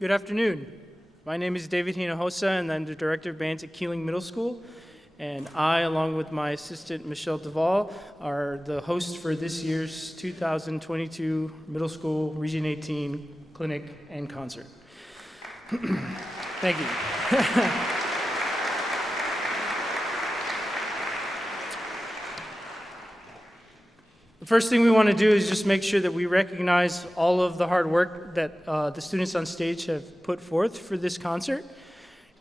Good afternoon. My name is David Hinojosa, and I'm the Director of Bands at Keeling Middle School. And I, along with my assistant, Michelle Duvall, are the hosts for this year's 2022 Middle School Region 18 Clinic and Concert. Thank you. The first thing we want to do is just make sure that we recognize all of the hard work that the students on stage have put forth for this concert.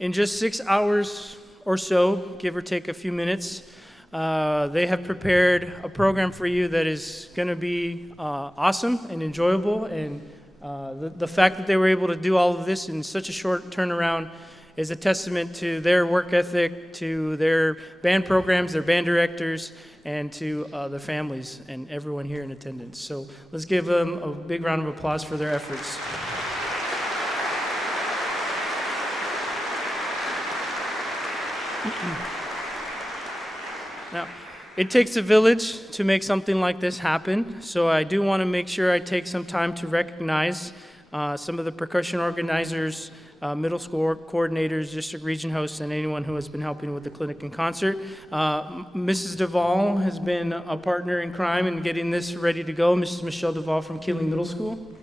In just 6 hours or so, give or take a few minutes, they have prepared a program for you that is going to be awesome and enjoyable. And the fact that they were able to do all of this in such a short turnaround is a testament to their work ethic, to their band programs, their band directors, and to the families and everyone here in attendance. So let's give them a big round of applause for their efforts. Now, it takes a village to make something like this happen, so I do want to make sure I take some time to recognize some of the percussion organizers, middle school coordinators, district region hosts, and anyone who has been helping with the clinic and concert. Mrs. Duvall has been a partner in crime in getting this ready to go. Mrs. Michelle Duvall from Keeling Middle School.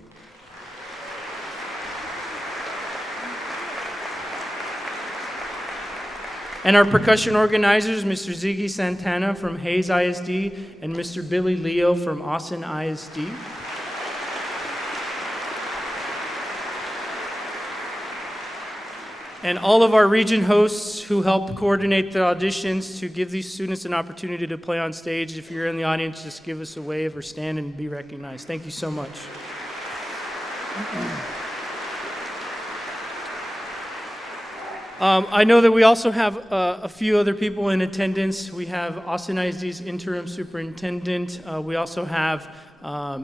And our percussion organizers, Mr. Ziggy Santana from Hayes ISD and Mr. Billy Leo from Austin ISD. And all of our region hosts who help coordinate the auditions to give these students an opportunity to play on stage. If you're in the audience, just give us a wave or stand and be recognized. Thank you so much. I know that we also have a few other people in attendance. We have Austin ISD's interim superintendent. We also have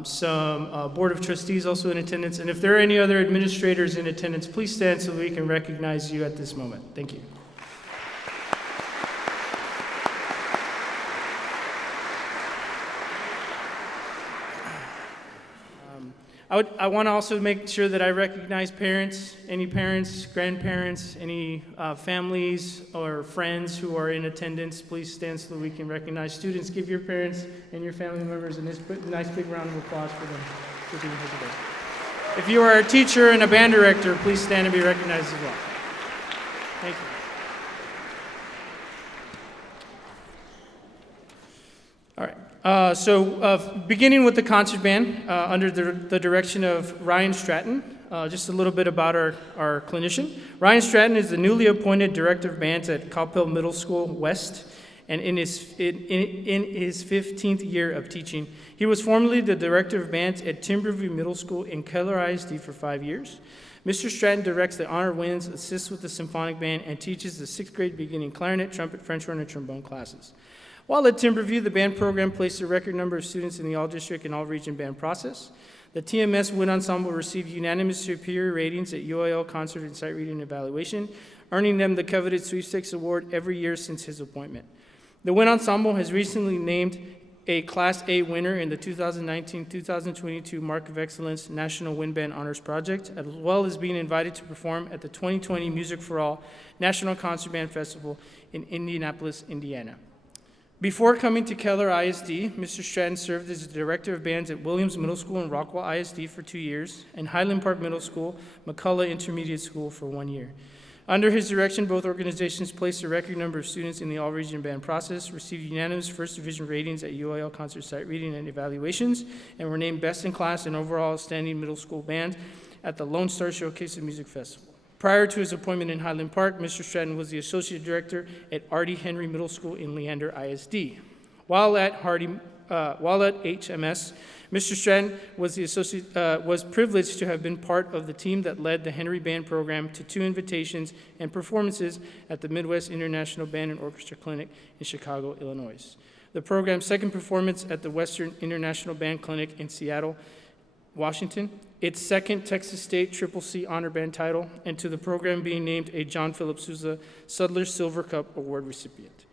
some Board of Trustees also in attendance. And if there are any other administrators in attendance, please stand so we can recognize you at this moment. Thank you. I want to also make sure that I recognize parents, any parents, grandparents, any families or friends who are in attendance. Please stand so that we can recognize students. Give your parents and your family members a nice big round of applause for them for being here today. If you are a teacher and a band director, please stand and be recognized as well. Thank you. All right. Beginning with the concert band, under the direction of Ryan Stratton, just a little bit about our clinician. Ryan Stratton is the newly appointed director of bands at Coppell Middle School West, and in his 15th year of teaching. He was formerly the director of bands at Timberview Middle School in Keller ISD for 5 years. Mr. Stratton directs the honor winds, assists with the symphonic band, and teaches the 6th grade beginning clarinet, trumpet, French horn, and trombone classes. While at Timberview, the band program placed a record number of students in the all-district and all-region band process. The TMS Wind Ensemble received unanimous superior ratings at UIL concert and sight reading evaluation, earning them the coveted Sweepstakes Award every year since his appointment. The Wind Ensemble has recently named a Class A winner in the 2019-2022 Mark of Excellence National Wind Band Honors Project, as well as being invited to perform at the 2020 Music for All National Concert Band Festival in Indianapolis, Indiana. Before coming to Keller ISD, Mr. Stratton served as the director of bands at Williams Middle School and Rockwell ISD for 2 years, and Highland Park Middle School, McCullough Intermediate School for 1 year. Under his direction, both organizations placed a record number of students in the all-region band process, received unanimous first division ratings at UIL concert sight reading and evaluations, and were named best in class and overall outstanding middle school band at the Lone Star Showcase of Music Festival. Prior to his appointment in Highland Park, Mr. Stratton was the associate director at R.D. Henry Middle School in Leander ISD. While at HMS, Mr. Stratton was privileged to have been part of the team that led the Henry Band program to 2 invitations and performances at the Midwest International Band and Orchestra Clinic in Chicago, Illinois. The program's second performance at the Western International Band Clinic in Seattle, Washington, its second Texas State Triple C Honor Band title, and to the program being named a John Philip Sousa Sudler Silver Cup Award recipient.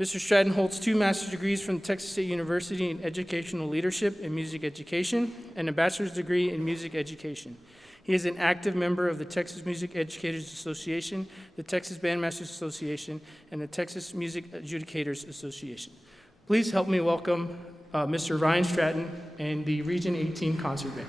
Mr. Stratton holds 2 master's degrees from Texas State University in Educational Leadership and Music Education, and a bachelor's degree in Music Education. He is an active member of the Texas Music Educators Association, the Texas Bandmasters Association, and the Texas Music Adjudicators Association. Please help me welcome Mr. Ryan Stratton and the Region 18 Concert Band.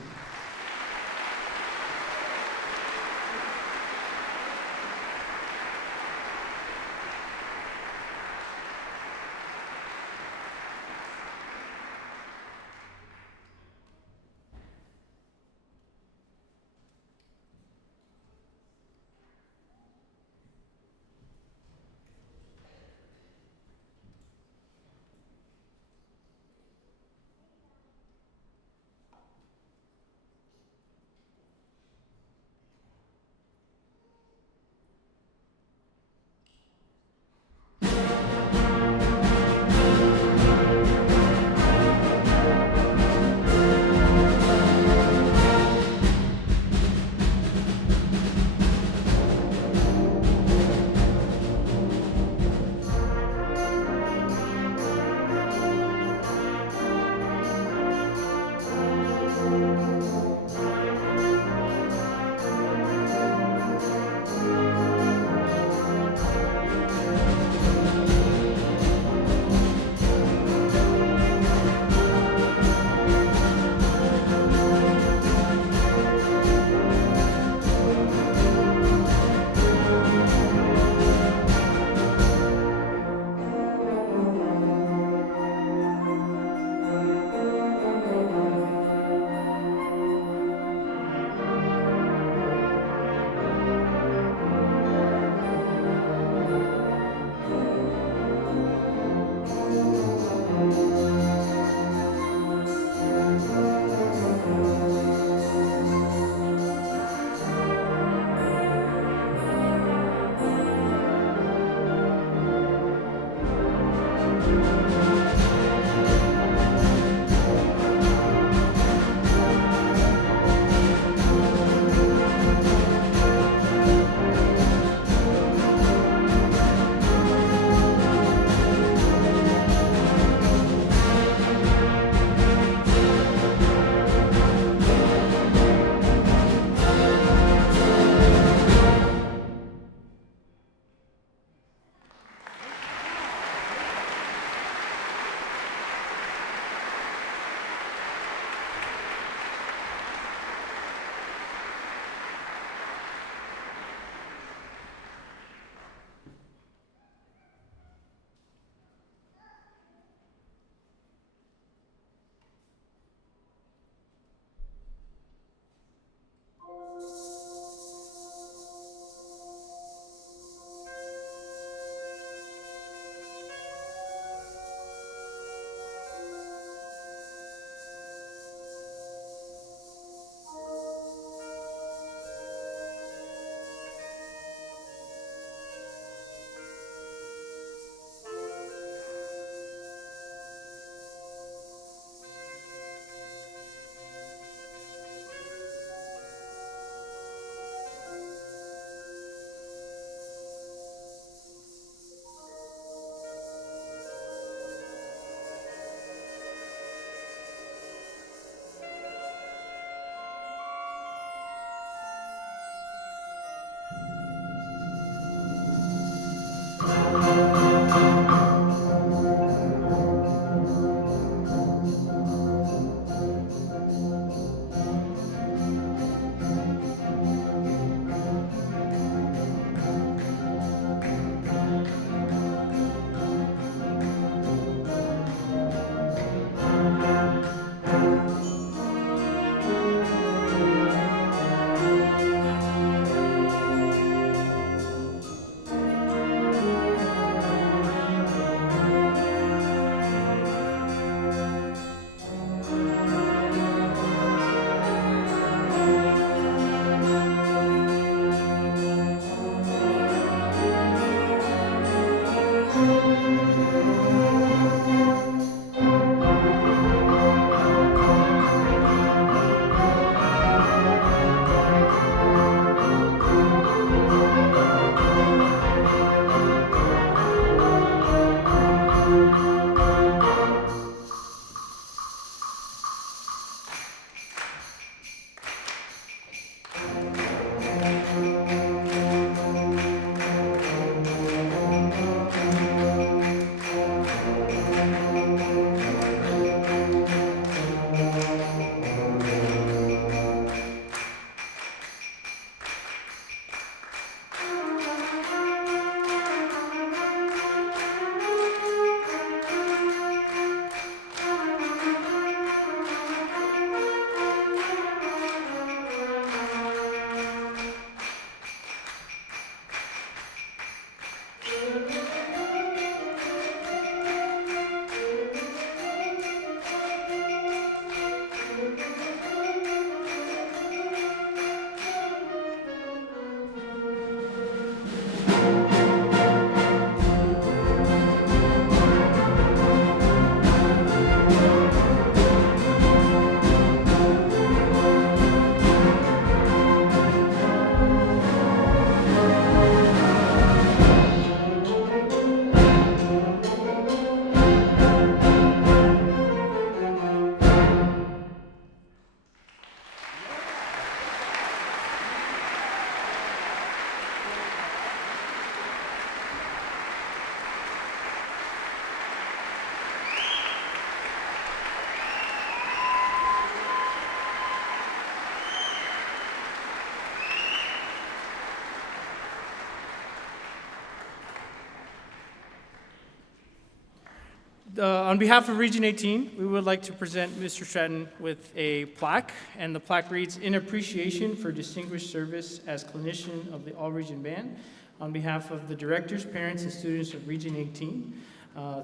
On behalf of Region 18, we would like to present Mr. Stratton with a plaque, and the plaque reads, "In appreciation for distinguished service as clinician of the All-Region Band," on behalf of the directors, parents, and students of Region 18.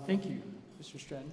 Thank you, Mr. Stratton.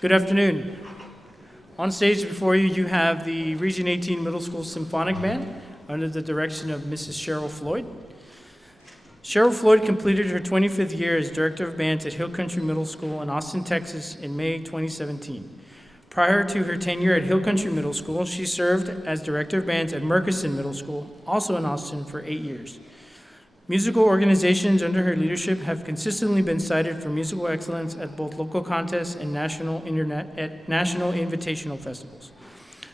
Good afternoon. On stage before you, you have the Region 18 Middle School Symphonic Band under the direction of Mrs. Cheryl Floyd. Cheryl Floyd completed her 25th year as Director of Bands at Hill Country Middle School in Austin, Texas in May 2017. Prior to her tenure at Hill Country Middle School, she served as Director of Bands at Murchison Middle School, also in Austin, for 8 years. Musical organizations under her leadership have consistently been cited for musical excellence at both local contests and national invitational festivals.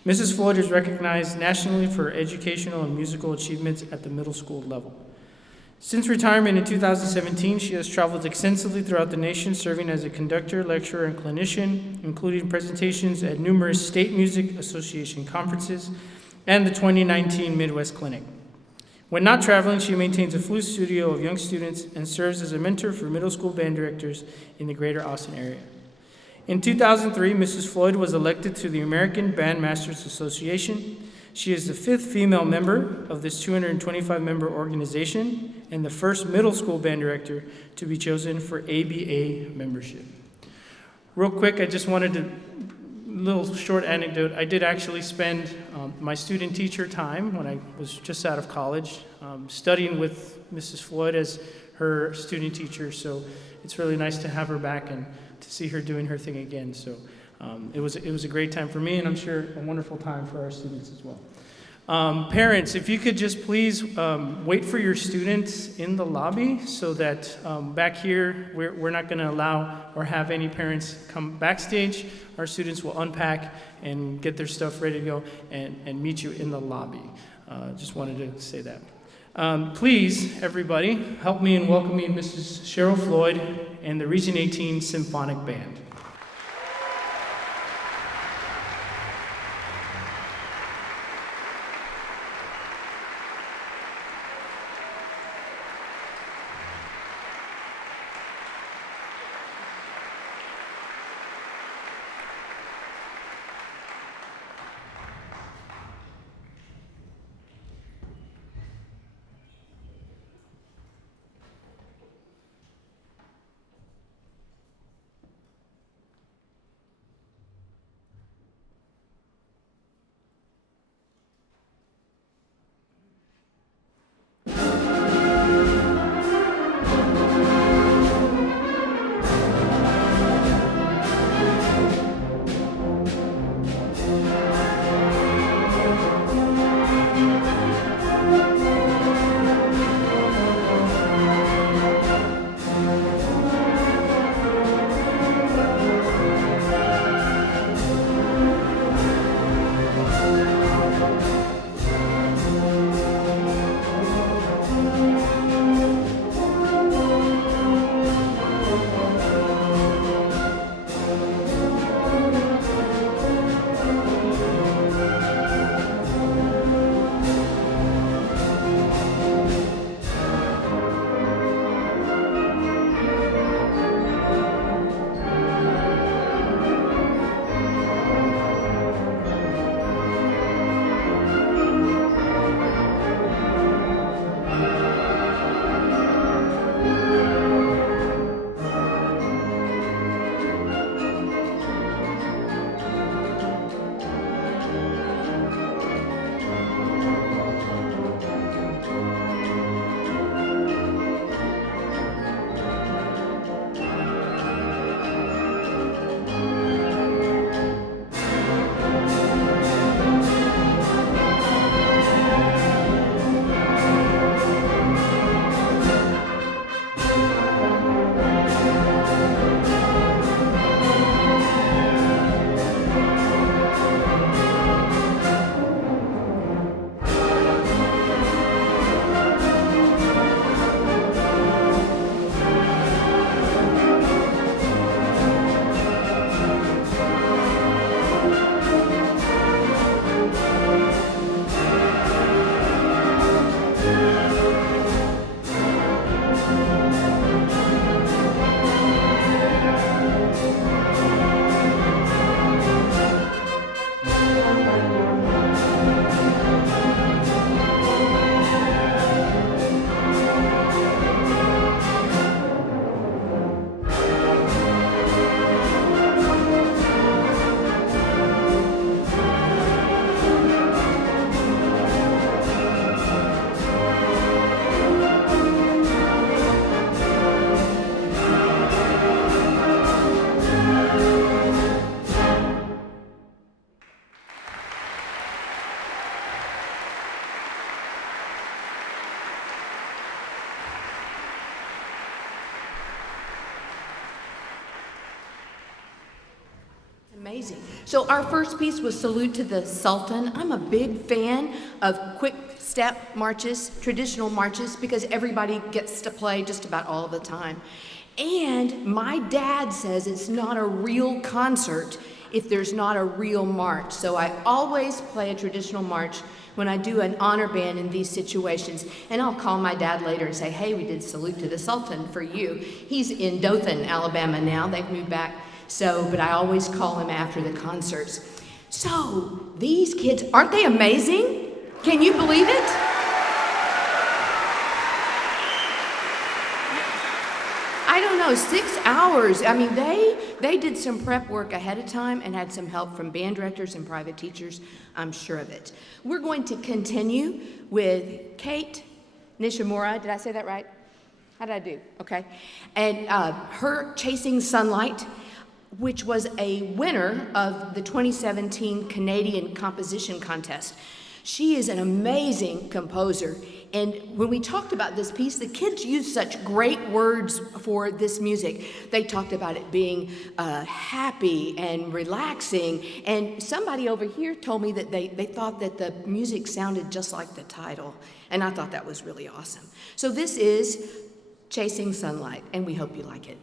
Mrs. Floyd is recognized nationally for educational and musical achievements at the middle school level. Since retirement in 2017, she has traveled extensively throughout the nation, serving as a conductor, lecturer, and clinician, including presentations at numerous State Music Association conferences and the 2019 Midwest Clinic. When not traveling, she maintains a flute studio of young students and serves as a mentor for middle school band directors in the greater Austin area. In 2003, Mrs. Floyd was elected to the American Bandmasters Association. She is the 5th female member of this 225-member organization and the first middle school band director to be chosen for ABA membership. Real quick, I just wanted to, little short anecdote. I did actually spend my student teacher time when I was just out of college studying with Mrs. Floyd as her student teacher, so it's really nice to have her back and to see her doing her thing again. So it was a great time for me, and I'm sure a wonderful time for our students as well. Parents, if you could just please wait for your students in the lobby so that back here we're not going to allow or have any parents come backstage. Our students will unpack and get their stuff ready to go and meet you in the lobby. Just wanted to say that. Please, everybody, help me in welcoming Mrs. Cheryl Floyd and the Region 18 Symphonic Band. Amazing. So our first piece was Salute to the Sultan. I'm a big fan of quick step marches, traditional marches, because everybody gets to play just about all the time. And my dad says it's not a real concert if there's not a real march. So I always play a traditional march when I do an honor band in these situations. And I'll call my dad later and say, hey, we did Salute to the Sultan for you. He's in Dothan, Alabama now. They've moved back. So, but I always call him after the concerts. So, these kids, aren't they amazing? Can you believe it? I don't know, 6 hours. I mean, they did some prep work ahead of time and had some help from band directors and private teachers. I'm sure of it. We're going to continue with Kate Nishimura. Did I say that right? How did I do? Okay. And her Chasing Sunlight, which was a winner of the 2017 Canadian Composition Contest. She is an amazing composer. And when we talked about this piece, the kids used such great words for this music. They talked about it being happy and relaxing. And somebody over here told me that they thought that the music sounded just like the title. And I thought that was really awesome. So this is Chasing Sunlight, and we hope you like it.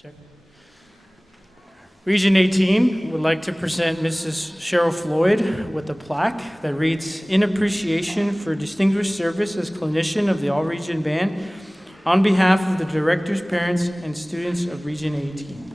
Check. Region 18 would like to present Mrs. Cheryl Floyd with a plaque that reads, "In appreciation for distinguished service as clinician of the All-Region Band, on behalf of the directors, parents, and students of Region 18."